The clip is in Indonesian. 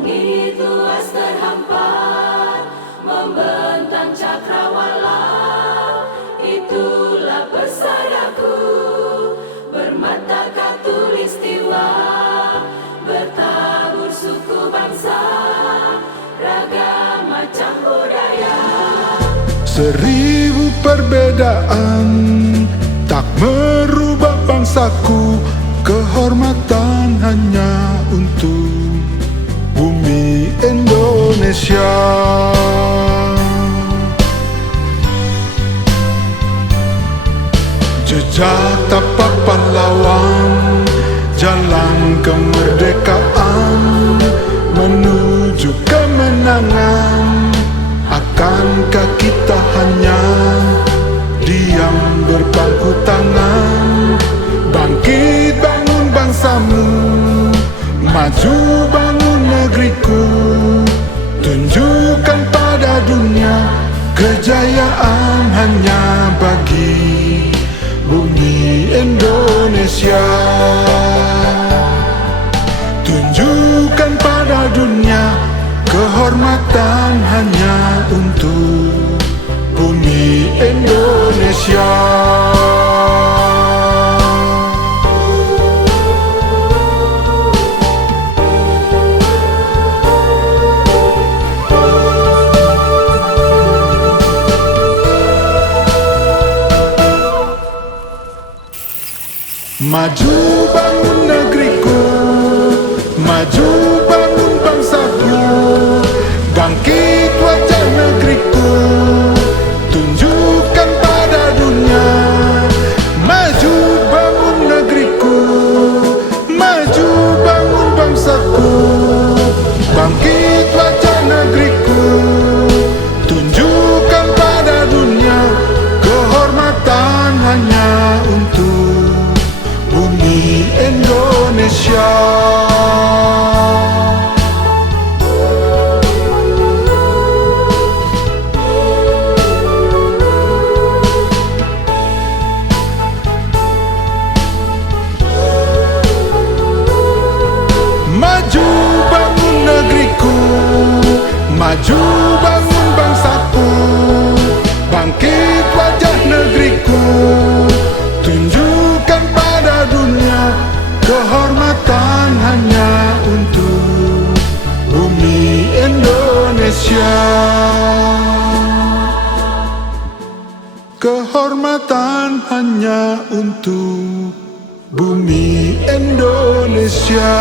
Langit luas terhampar, membentang cakrawala. Itulah persadaku, bermata khatulistiwa, bertabur suku bangsa, ragam macam budaya. 1000 perbedaan tak merubah bangsaku, kehormatan hanya untuk bumi Indonesia. Jejak tapak pahlawan, jalan kemerdekaan menuju kemenangan. Akankah kita hanya diam berpangku tangan? Bangkit bangun bangsamu, maju bangun negeriku, tunjukkan pada dunia kejayaan hanya bagi bumi Indonesia. Tunjukkan pada dunia kehormatan hanya untuk bumi Indonesia. Maju bangun negeriku, maju bangun bangsaku, bangkit wajah negeriku, tunjukkan pada dunia. Maju bangun negeriku, maju bangun bangsaku, bangkit wajah negeriku, tunjukkan pada dunia kehormatan hanya untuk bumi Indonesia. Maju bangun negeriku, maju bangun bangsaku, bangkit wajah negeriku, tunjukkan pada dunia kehormatan hanya untuk bumi Indonesia. Kehormatan hanya untuk bumi Indonesia.